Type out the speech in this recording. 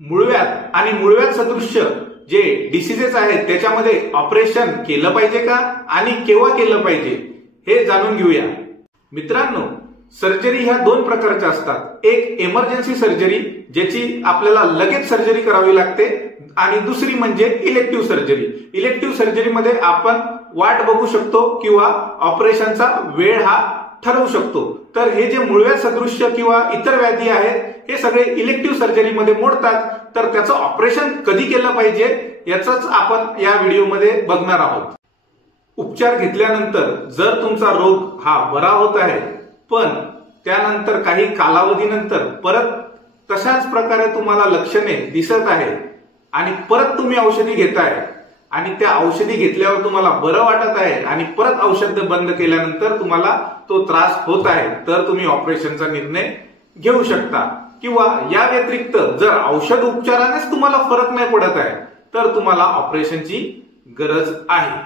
मूळव्याध आणि मूळव्याध सदृश्य जे डिसीजेस आहेत त्याच्यामध्ये ऑपरेशन केलं पाहिजे का आणि केव्हा केलं पाहिजे हे जाणून घेऊया। मित्रांनो, सर्जरी ह्या दोन प्रकारच्या असतात। एक इमर्जन्सी सर्जरी ज्याची आपल्याला लगेच सर्जरी करावी लागते आणि दुसरी म्हणजे इलेक्टिव्ह सर्जरी। इलेक्टिव्ह सर्जरीमध्ये आपण वाट बघू शकतो किंवा ऑपरेशनचा वेळ हा ठरवू शकतो। तर हे जे मूळव्याध सदृश्य किंवा इतर व्याधी आहेत हे सगळे इलेक्टिव्ह सर्जरीमध्ये मोडतात। तर त्याचं ऑपरेशन कधी केलं पाहिजे याचंच आपण या व्हिडिओमध्ये बघणार आहोत। उपचार घेतल्यानंतर जर तुमचा रोग हा बरा होत आहे पण त्यानंतर काही कालावधीनंतर परत तशाच प्रकारे तुम्हाला लक्षणे दिसत आहे आणि परत तुम्ही औषधी घेताय आणि त्या औषधी घेतल्यावर तुम्हाला बरं वाटत आहे आणि परत औषध बंद केल्यानंतर तुम्हाला तो त्रास होत आहे, तर तुम्ही ऑपरेशनचा निर्णय घेऊ शकता। किंवा या व्यतिरिक्त जर औषध उपचारानेच तुम्हाला फरक नाही पडत आहे तर तुम्हाला ऑपरेशनची गरज आहे।